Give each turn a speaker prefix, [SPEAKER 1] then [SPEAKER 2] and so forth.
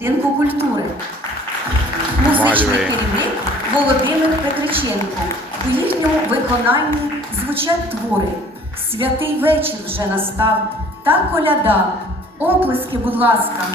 [SPEAKER 1] будинку культури. Музичний керівник Володимир Петриченко. У їхньому виконанні звучать твори. Святий вечір вже настав та коляда. Оплески, будь ласка.